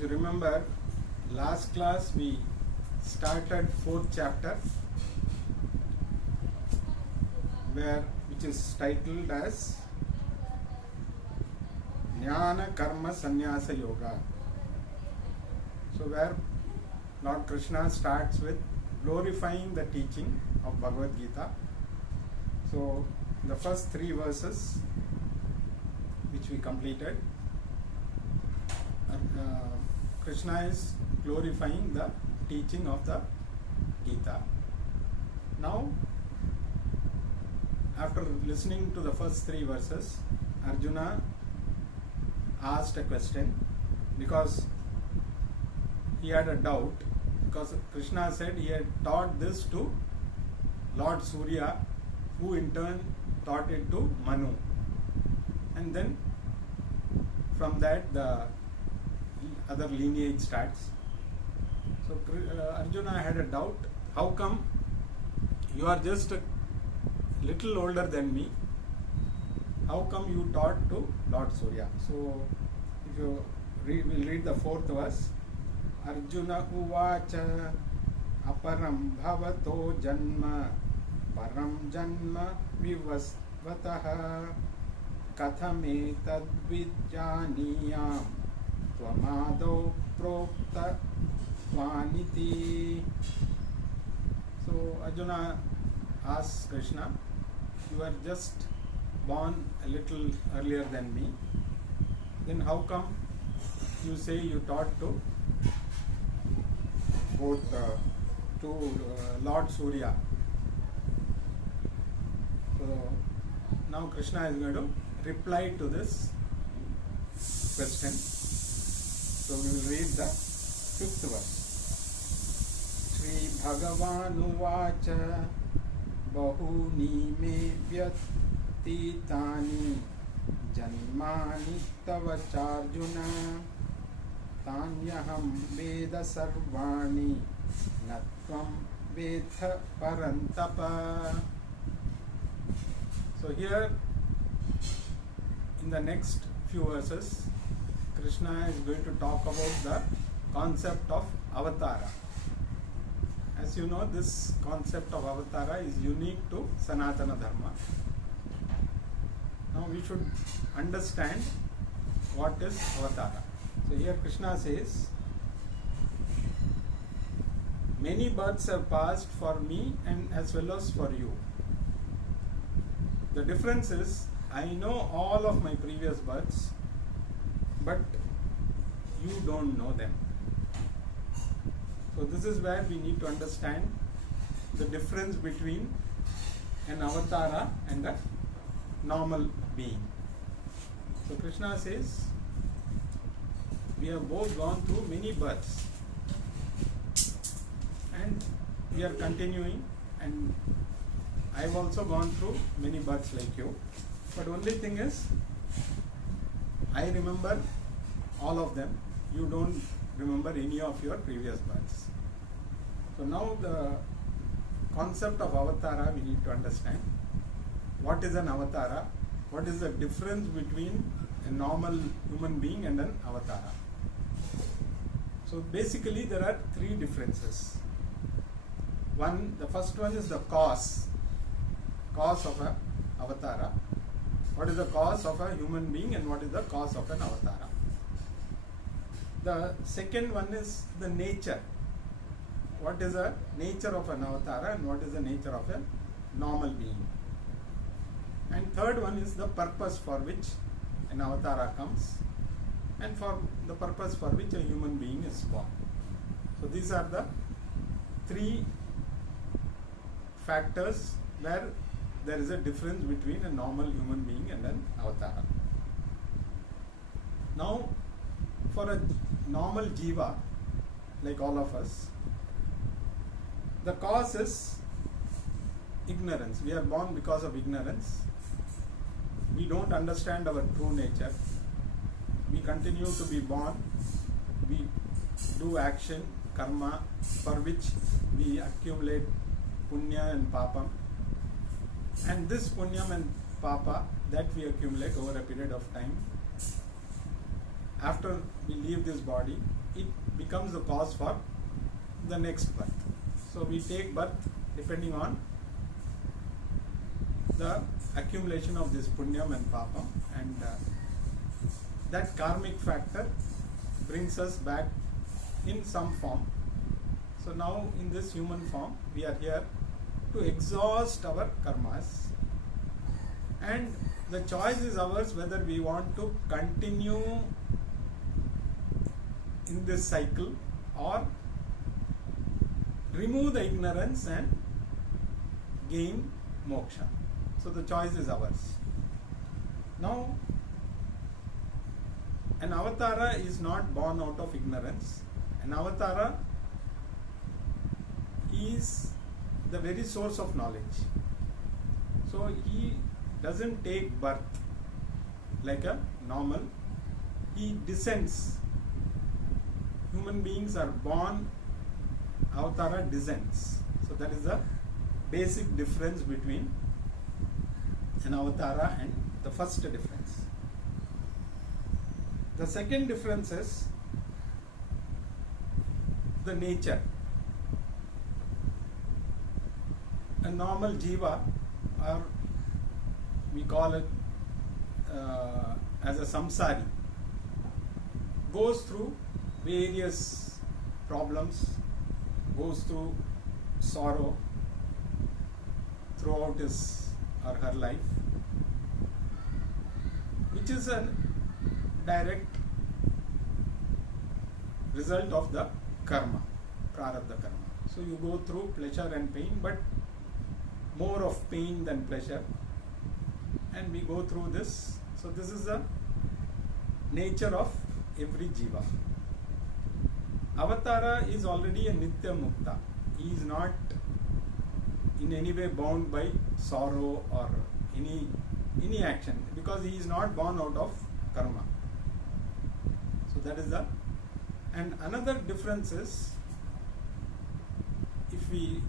As you remember, last class we started 4th chapter, which is titled as Jnana Karma Sannyasa Yoga. So where Lord Krishna starts with glorifying the teaching of Bhagavad Gita. So the first 3 verses which we completed, Krishna is glorifying the teaching of the Gita. Now, after listening to the first 3 verses, Arjuna asked a question because he had a doubt, because Krishna said he had taught this to Lord Surya, who in turn taught it to Manu, and then from that the other lineage starts. So Arjuna had a doubt, how come you are just a little older than me, how come you taught to Lord Surya? So if you we'll read the 4th verse. Arjuna uvacha aparam bhavato janma param janma vivasvataha kathame tadvidjaniyam tvamado prokta vaniti. So Arjuna asks Krishna, you are just born a little earlier than me, then how come you say you taught to both Lord Surya? So now Krishna is going to reply to this question. So we will read the 5th verse. Shri Bhagavan uvacha bahuni me vyatitani janmani tava charjuna tanyaham veda sarvani natvam vedha parantapa. So here in the next few verses, Krishna is going to talk about the concept of avatara. As you know, this concept of avatara is unique to Sanatana Dharma. Now we should understand what is avatara. So here Krishna says, many births have passed for me and as well as for you. The difference is, I know all of my previous births, but you don't know them. So this is where we need to understand the difference between an avatara and a normal being. So Krishna says, we have both gone through many births and we are continuing, and I have also gone through many births like you, but only thing is I remember all of them, you don't remember any of your previous births. So now the concept of avatara we need to understand. What is an avatara? What is the difference between a normal human being and an avatara? So basically there are 3 differences. The first one is the cause of an avatara. What is the cause of a human being and what is the cause of an avatara? The second one is the nature. What is the nature of an avatara and what is the nature of a normal being? And third one is the purpose for which an avatara comes and for the purpose for which a human being is born. So these are the 3 factors where there is a difference between a normal human being and an avatara. Now, for a normal jiva, like all of us, the cause is ignorance. We are born because of ignorance. We don't understand our true nature. We continue to be born. We do action, karma, for which we accumulate punya and papam. And this punyam and papa that we accumulate over a period of time after we leave this body, it becomes the cause for the next birth. So we take birth depending on the accumulation of this punyam and papam, and that karmic factor brings us back in some form. So now in this human form we are here to exhaust our karmas, and the choice is ours whether we want to continue in this cycle or remove the ignorance and gain moksha. So the choice is ours. Now, an avatara is not born out of ignorance. An avatara is the very source of knowledge. So he doesn't take birth like a normal, he descends. Human beings are born, avatara descends. So that is the basic difference between an avatara and the first difference. The second difference is the nature. A normal jiva, or we call it as a samsari, goes through various problems, goes through sorrow throughout his or her life, which is a direct result of the karma, prarabdha karma. So you go through pleasure and pain, but more of pain than pleasure, and we go through this. So this is the nature of every jiva. Avatara is already a nitya mukta. He is not in any way bound by sorrow or any action, because he is not born out of karma. So that is the. And another difference is, if we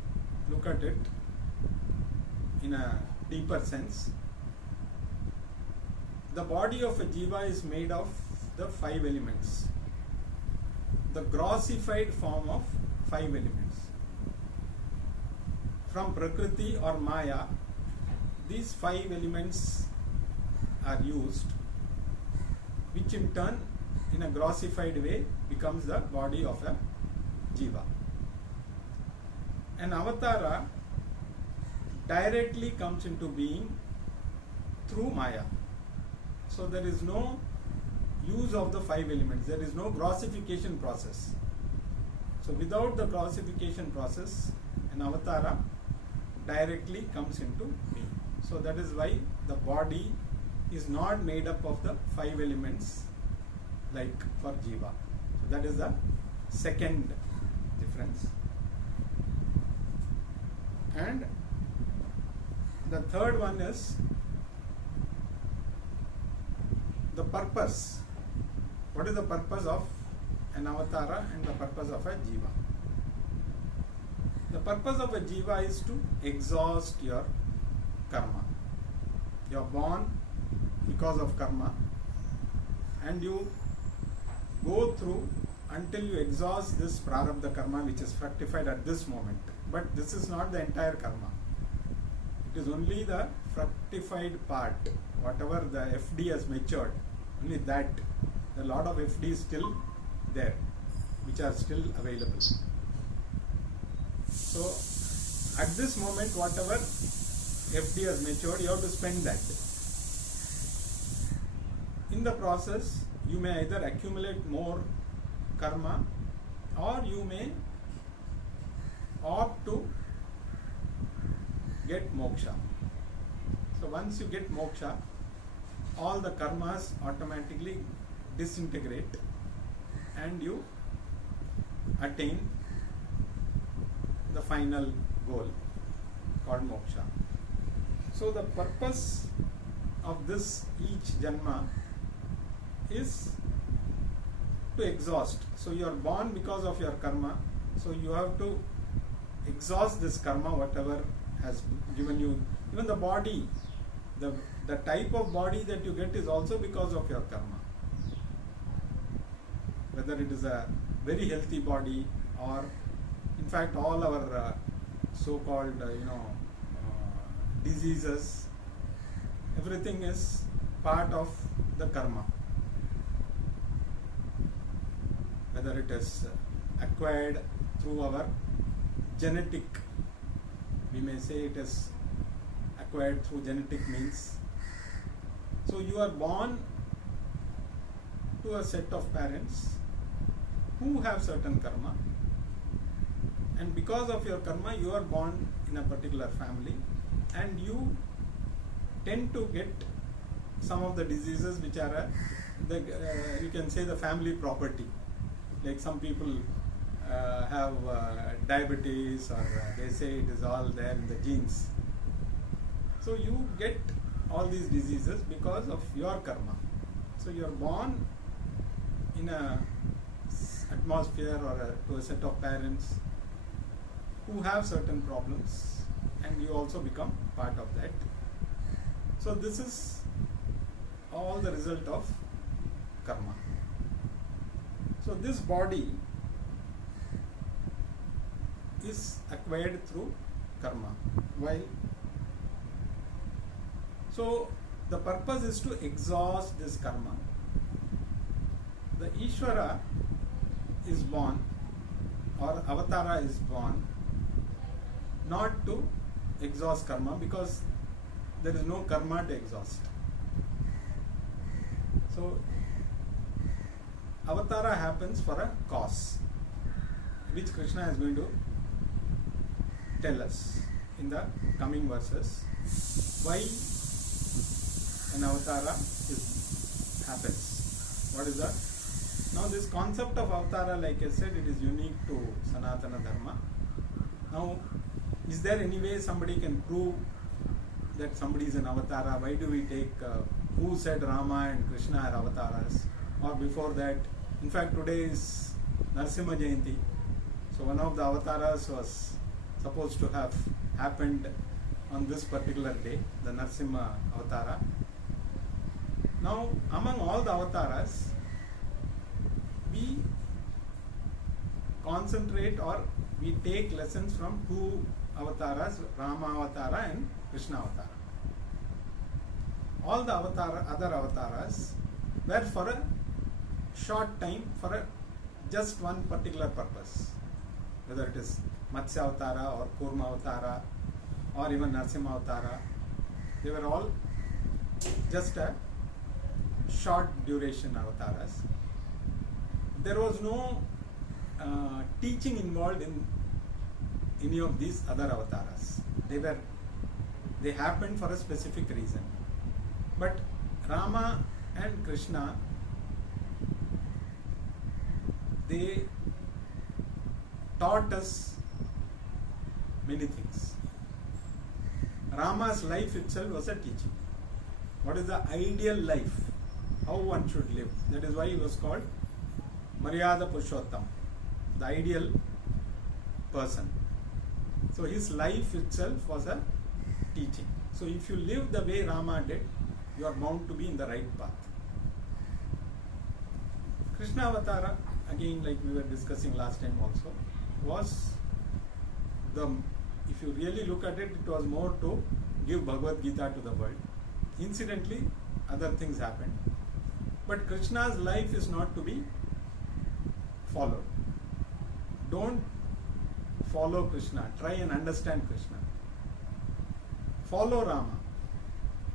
look at it in a deeper sense, the body of a jiva is made of the 5 elements, the grossified form of 5 elements. From Prakriti or Maya, these 5 elements are used, which in turn, in a grossified way, becomes the body of a jiva. An avatara directly comes into being through Maya. So there is no use of the 5 elements, there is no grossification process. So without the grossification process, an avatara directly comes into being. So that is why the body is not made up of the 5 elements like for jiva. So that is the second difference. And the third one is the purpose. What is the purpose of an avatara and the purpose of a jiva? The purpose of a jiva is to exhaust your karma. You are born because of karma, and you go through until you exhaust this prarabdha karma, which is fructified at this moment. But this is not the entire karma. It is only the fructified part, whatever the FD has matured, only that. A lot of FD is still there, which are still available. So at this moment, whatever FD has matured, you have to spend that. In the process, you may either accumulate more karma, or you may opt to get moksha. So once you get moksha, all the karmas automatically disintegrate and you attain the final goal called moksha. So the purpose of this each janma is to exhaust. So you are born because of your karma, so you have to exhaust this karma, whatever has given you. Even the body, the type of body that you get is also because of your karma. whether it is a very healthy body or in fact all our so-called diseases, everything is part of the karma. Whether it is acquired through our genetic, we may say it is acquired through genetic means. So you are born to a set of parents who have certain karma, and because of your karma you are born in a particular family, and you tend to get some of the diseases which are you can say the family property. Like some people have diabetes, or they say it is all there in the genes. So you get all these diseases because of your karma. So you are born in a atmosphere or to a set of parents who have certain problems, and you also become part of that. So this is all the result of karma. So this body is acquired through karma. Why? So the purpose is to exhaust this karma. The Ishvara is born, or Avatara is born, not to exhaust karma, because there is no karma to exhaust. So Avatara happens for a cause, which Krishna is going to tell us in the coming verses. Why an avatara happens. What is that? Now this concept of avatara, like I said, it is unique to Sanatana Dharma. Now, is there any way somebody can prove that somebody is an avatara? Why do we take, who said Rama and Krishna are avatars? Or before that, in fact today is Narasimha Jayanti. So one of the avatars was supposed to have happened on this particular day, the Narasimha avatara. Now among all the avatars, we concentrate or we take lessons from two avatars, Rama avatara and Krishna avatara. All the other avatars were for a short time, for just one particular purpose. Whether it is Matsya avatara or Kurma avatara or even Narasimha avatara, they were all just a short duration avatars. There was no teaching involved in any of these other avatars. They happened for a specific reason. But Rama and Krishna, they taught us many things. Rama's life itself was a teaching. What is the ideal life? How one should live. That is why he was called Maryada Purushottam, the ideal person. So his life itself was a teaching. So if you live the way Rama did, you are bound to be in the right path. Krishna Avatara, again, like we were discussing last time also, was if you really look at it, it was more to give Bhagavad Gita to the world. Incidentally, other things happened. But Krishna's life is not to be followed. Don't follow Krishna. Try and understand Krishna. Follow Rama.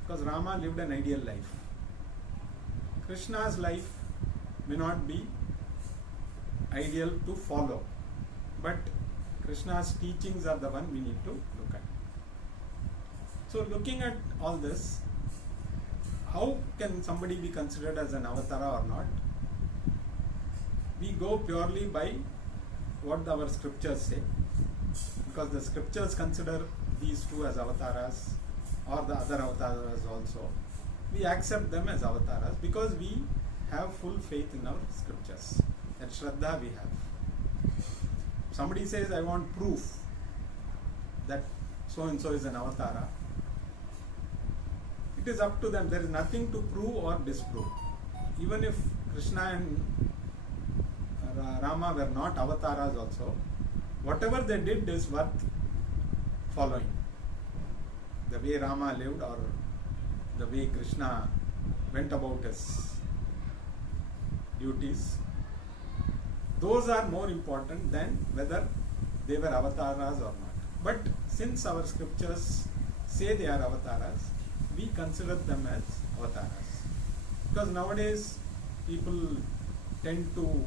Because Rama lived an ideal life. Krishna's life may not be ideal to follow. But Krishna's teachings are the one we need to look at. So looking at all this, how can somebody be considered as an avatara or not? We go purely by what our scriptures say, because the scriptures consider these two as avatars or the other avatars also. We accept them as avatars because we have full faith in our scriptures. That Shraddha we have. Somebody says, I want proof that so and so is an avatara. It is up to them. There is nothing to prove or disprove. Even if Krishna and Rama were not avatars also. Whatever they did is worth following. The way Rama lived or the way Krishna went about his duties, those are more important than whether they were avatars or not. But since our scriptures say they are avatars, we consider them as avatars. Because nowadays people tend to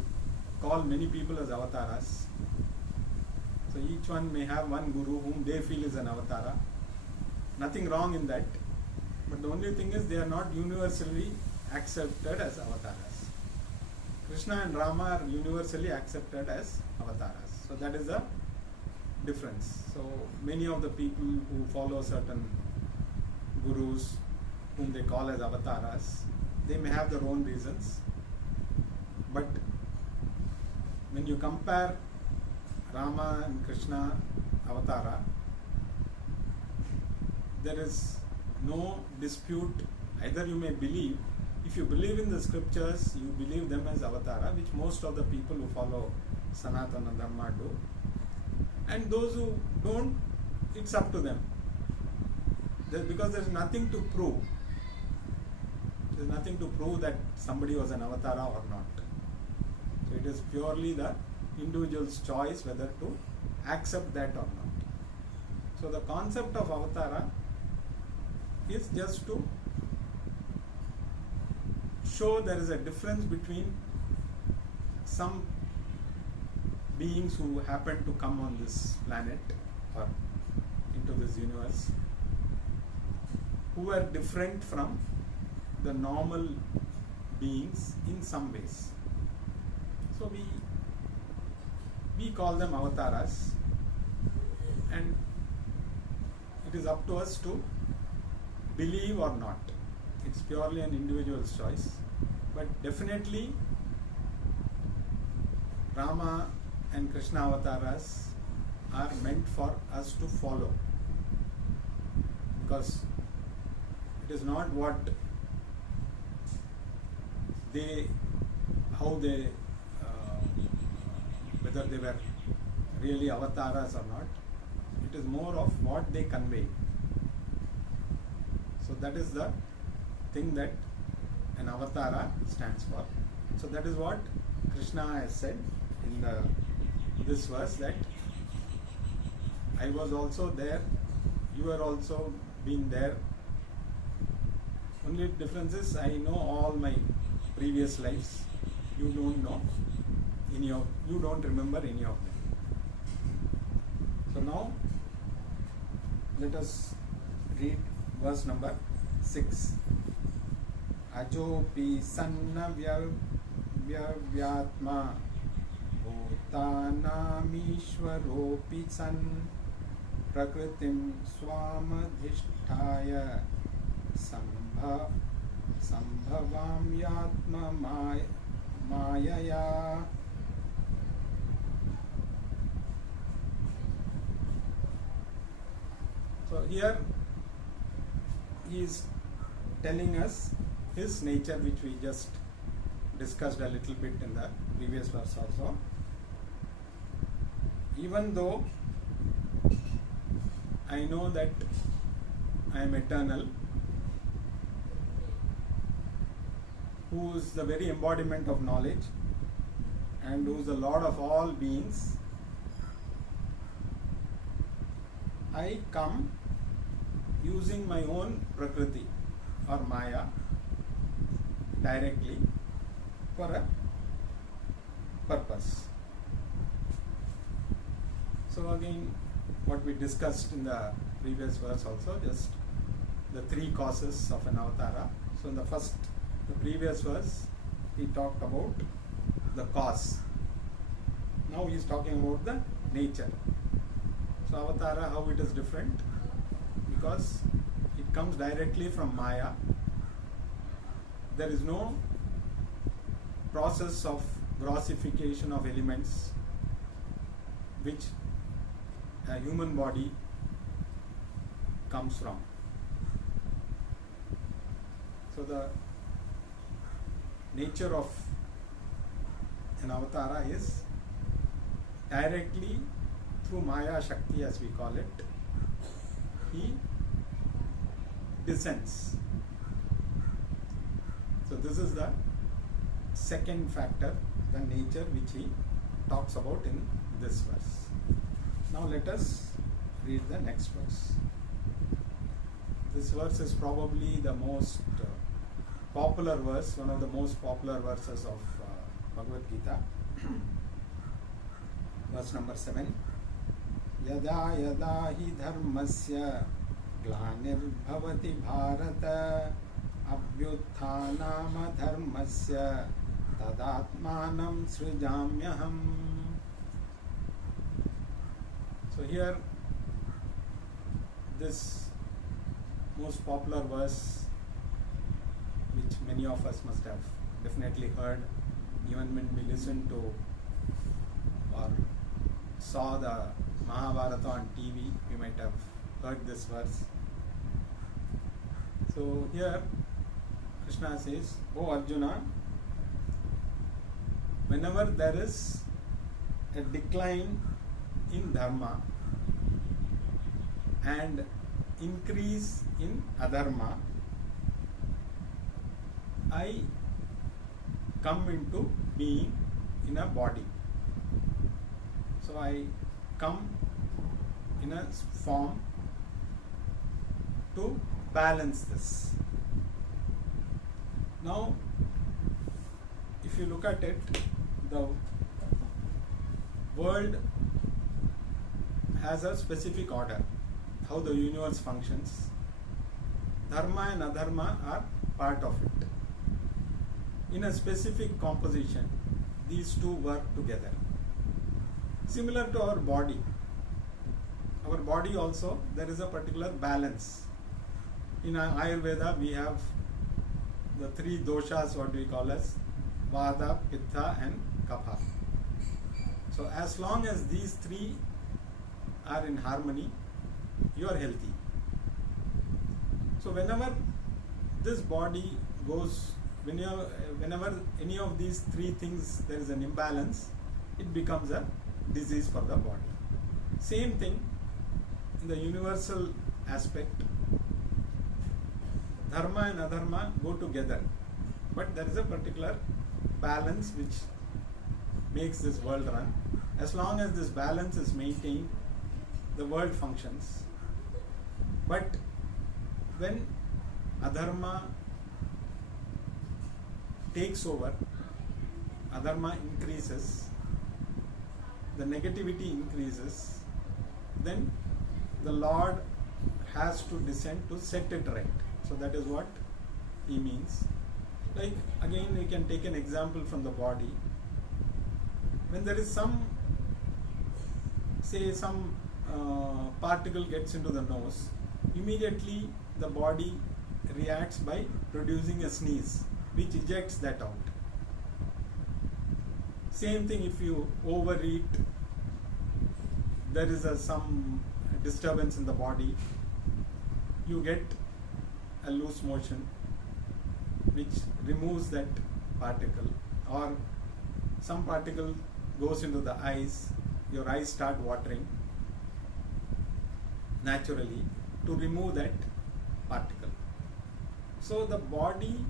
call many people as avatars. So each one may have one guru whom they feel is an avatara. Nothing wrong in that. But the only thing is they are not universally accepted as avatars. Krishna and Rama are universally accepted as avatars. So that is the difference. So many of the people who follow certain gurus whom they call as avatars, they may have their own reasons. But when you compare Rama and Krishna avatara, there is no dispute. Either you may believe, if you believe in the scriptures, you believe them as avatara, which most of the people who follow Sanatana Dharma do. And those who don't, it's up to them. Because there's nothing to prove. There's nothing to prove that somebody was an avatara or not. So it is purely the individual's choice whether to accept that or not. So the concept of avatara is just to show there is a difference between some beings who happen to come on this planet or into this universe, who are different from the normal beings in some ways. So we call them avatars, and it is up to us to believe or not. It's purely an individual's choice. But definitely Rama and Krishna avatars are meant for us to follow, because it is not what they, how they, whether they were really avatars or not. It is more of what they convey. So that is the thing that an avatara stands for. So that is what Krishna has said in this verse, that I was also there, you were also been there. Only difference is I know all my previous lives. You don't know any of, you don't remember any of them. So now let us read verse number 6. Ajopi sanna vyatma bhutanamishvaropi san prakritim swamadhisthaya sambhavam yatma mayaya. So here he is telling us his nature, which we just discussed a little bit in the previous verse also. Even though I know that I am eternal, who is the very embodiment of knowledge and who is the Lord of all beings, I come using my own Prakriti or Maya directly for a purpose. So again, what we discussed in the previous verse also, just the three causes of an avatara. So in the previous verse, he talked about the cause. Now he is talking about the nature. So avatara, how it is different? Because it comes directly from Maya. There is no process of grossification of elements which a human body comes from. So the nature of an an avatara is directly through Maya Shakti, as we call it, he descends. So this is the second factor, the nature which he talks about in this verse. Now let us read the next verse. This verse is probably the most popular verse, one of the most popular verses of Bhagavad Gita. Verse number 7. Yada yada hi dharmasya glanirбhavati bharata abhyutthanam dharmasya tadatmanam srijamyaham. So here, this most popular verse, which many of us must have definitely heard, even when we listened to or saw the Mahabharata on TV, we might have heard this verse. So here Krishna says, "O Arjuna, whenever there is a decline in dharma and increase in adharma, I come into being in a body. So I come in a form to balance this." Now, if you look at it, the world has a specific order, how the universe functions. Dharma and adharma are part of it. In a specific composition, these two work together. Similar to our body also, there is a particular balance. In Ayurveda, we have the three doshas, what we call as Vata, Pitta and Kapha. So as long as these three are in harmony, you are healthy. So whenever this body goes, whenever any of these three things there is an imbalance, it becomes a disease for the body. Same thing in the universal aspect. Dharma and adharma go together, but there is a particular balance which makes this world run. As long as this balance is maintained, the world functions. But when adharma takes over, adharma increases, the negativity increases, then the Lord has to descend to set it right. So that is what he means. Like, again, we can take an example from the body. When there is some particle gets into the nose, immediately the body reacts by producing a sneeze, which ejects that out. Same thing if you overeat, there is some disturbance in the body, you get a loose motion which removes that particle, or some particle goes into the eyes, your eyes start watering naturally to remove that particle. So the body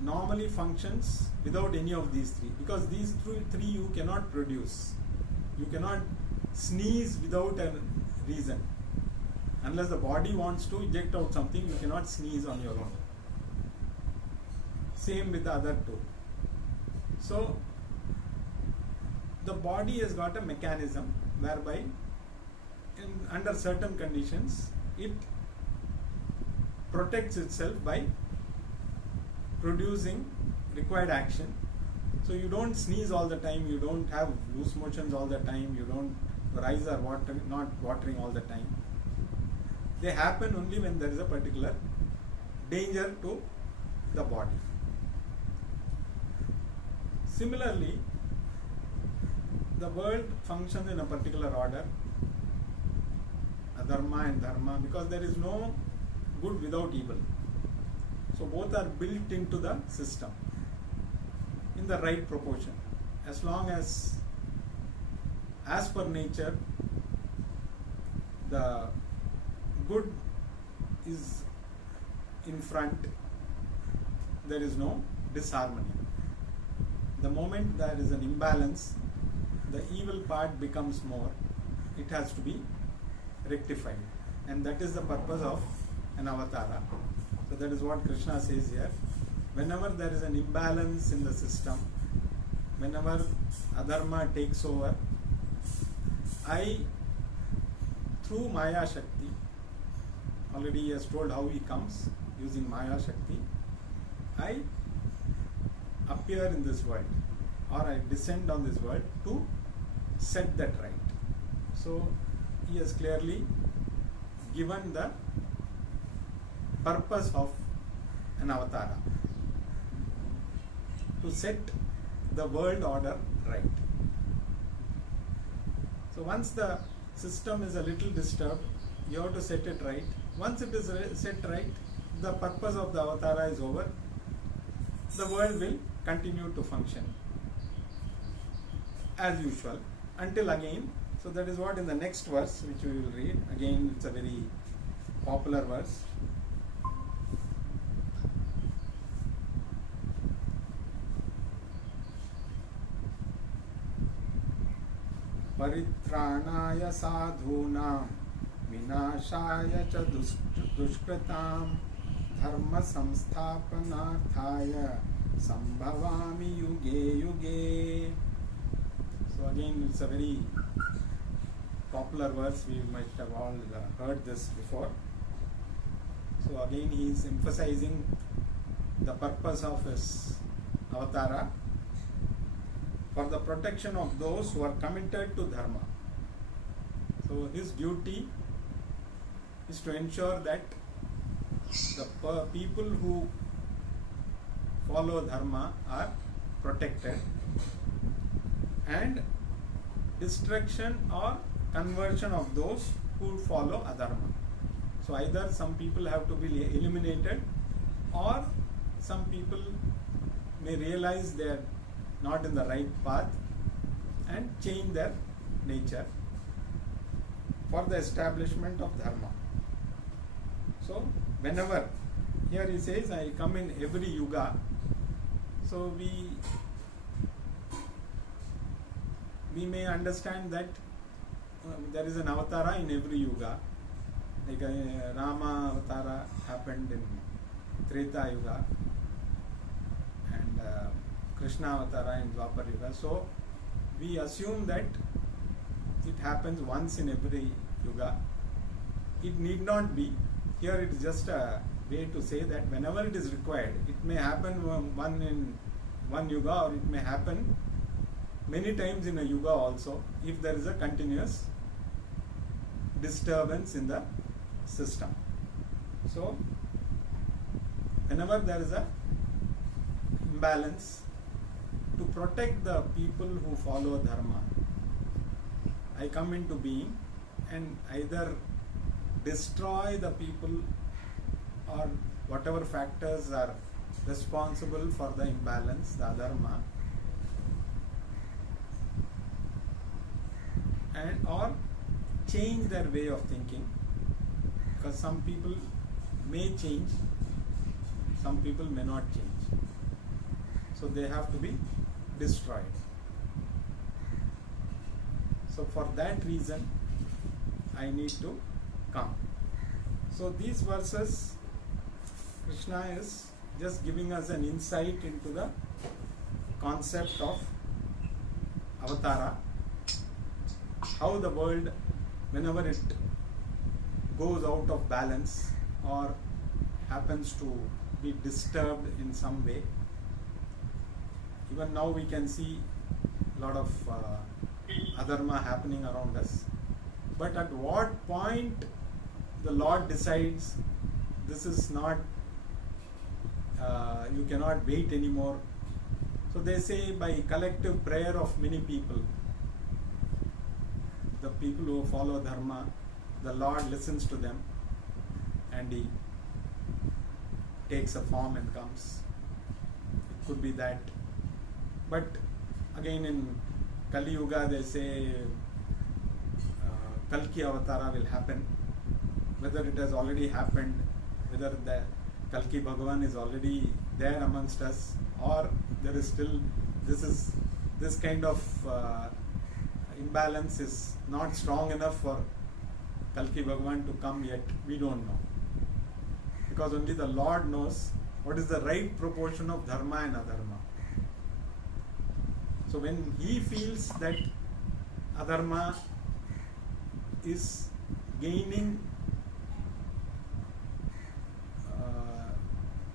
normally functions without any of these three, because these three you cannot produce. You cannot sneeze without a reason. Unless the body wants to eject out something, you cannot sneeze on your own. Same with the other two. So the body has got a mechanism whereby under certain conditions it protects itself by producing required action. So you don't sneeze all the time, you don't have loose motions all the time, your eyes are not watering all the time. They happen only when there is a particular danger to the body. Similarly, the world functions in a particular order, adharma and dharma, because there is no good without evil. So both are built into the system. In the right proportion. As long as per nature, the good is in front, there is no disharmony. The moment there is an imbalance, the evil part becomes more. It has to be rectified. And that is the purpose of an avatara. So that is what Krishna says here. Whenever there is an imbalance in the system, whenever adharma takes over, I, through Maya Shakti, already he has told how he comes, using Maya Shakti, I appear in this world, or I descend on this world to set that right. So he has clearly given the purpose of an avatara, to set the world order right. So once the system is a little disturbed, you have to set it right. Once it is set right, the purpose of the avatara is over. The world will continue to function as usual until again. So that is what in the next verse, which we will read. Again, it's a very popular verse. परित्राणाय साधूनां विनाशाय च दुष्कृतां धर्म संस्थापनार्थाय संभवामि युगे युगे. So again, it's a very popular verse. We might have all heard this before. So again, he is emphasizing the purpose of his avatara for the protection of those who are committed to dharma. So his duty is to ensure that the people who follow dharma are protected, and destruction or conversion of those who follow adharma. So either some people have to be eliminated, or some people may realize they are not in the right path and change their nature for the establishment of dharma. So whenever, here he says, I come in every yuga. So we may understand that there is an avatara in every yuga. Like Rama avatara happened in Treta Yuga, and Krishna avatara in Dwapar Yuga. So we assume that it happens once in every yuga. It need not be. Here it is just a way to say that whenever it is required, it may happen one in one yuga, or it may happen many times in a yuga also, if there is a continuous disturbance in the system. So whenever there is a imbalance, to protect the people who follow dharma, I come into being and either destroy the people or whatever factors are responsible for the imbalance, the adharma, and or change their way of thinking, because some people may change, some people may not change. So they have to be destroyed. So for that reason, I need to come. So these verses, Krishna is just giving us an insight into the concept of avatara, how the world, whenever it goes out of balance or happens to be disturbed in some way. Even now we can see a lot of adharma happening around us. But at what point the Lord decides this is not, you cannot wait anymore. So they say by collective prayer of many people, the people who follow dharma, the Lord listens to them and He takes a form and comes. It could be that But again in Kali Yuga they say Kalki Avatara will happen. Whether it has already happened, whether the Kalki Bhagavan is already there amongst us, or there is still this kind of imbalance is not strong enough for Kalki Bhagavan to come yet, we don't know. Because only the Lord knows what is the right proportion of dharma and adharma. So when he feels that adharma is gaining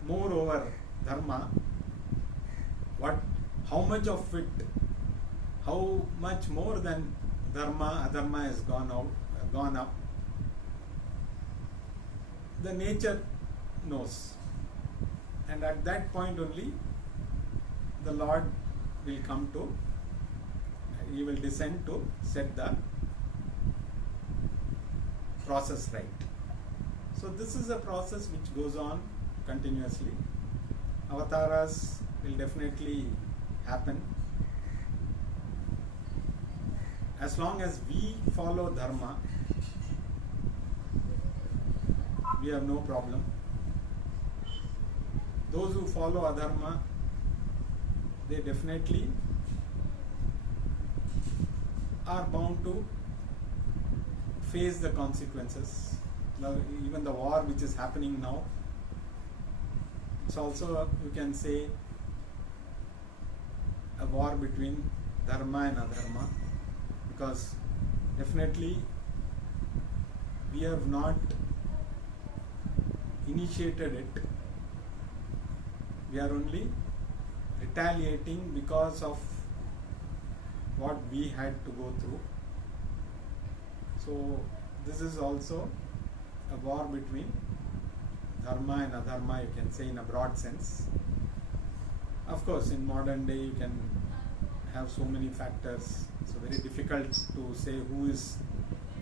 more over dharma, how much of it, how much more than dharma, adharma has gone up, the nature knows. And at that point only, the Lord will come to, he will descend to set the process right. So this is a process which goes on continuously. Avataras will definitely happen. As long as we follow dharma, we have no problem. Those who follow adharma, they definitely are bound to face the consequences. Now, even the war which is happening now, it's also, you can say, a war between dharma and adharma, because definitely we have not initiated it. We are only retaliating because of what we had to go through. So this is also a war between dharma and adharma, you can say, in a broad sense. Of course, in modern day you can have so many factors, so very difficult to say who is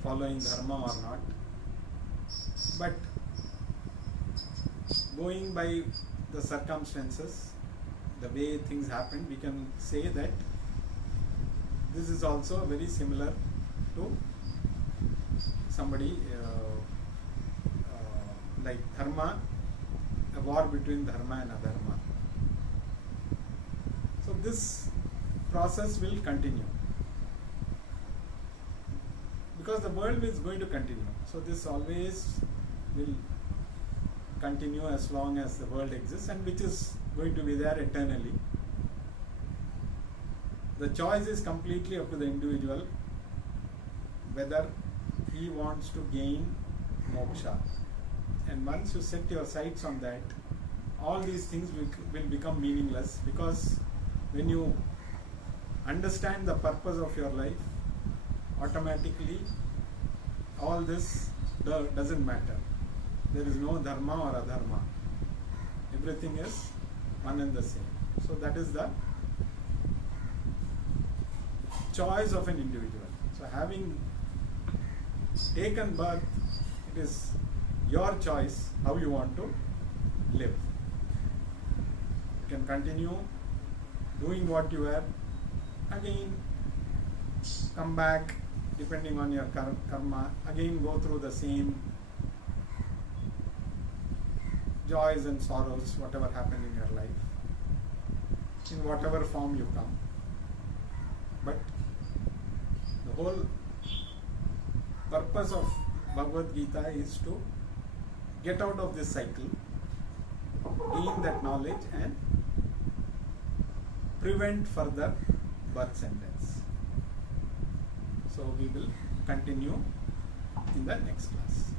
following dharma or not. But going by the circumstances, the way things happen, we can say that this is also very similar to somebody like dharma, a war between dharma and adharma. So this process will continue, because the world is going to continue. So this always will continue as long as the world exists, and which is going to be there eternally. The choice is completely up to the individual whether he wants to gain moksha. And once you set your sights on that, all these things will become meaningless, because when you understand the purpose of your life, automatically all this doesn't matter. There is no dharma or adharma. Everything is one and the same. So that is the choice of an individual. So having taken birth, it is your choice how you want to live. You can continue doing what you were, again come back depending on your karma, again go through the same joys and sorrows, whatever happened in your life, in whatever form you come. But the whole purpose of Bhagavad Gita is to get out of this cycle, gain that knowledge, and prevent further birth sentence. So we will continue in the next class.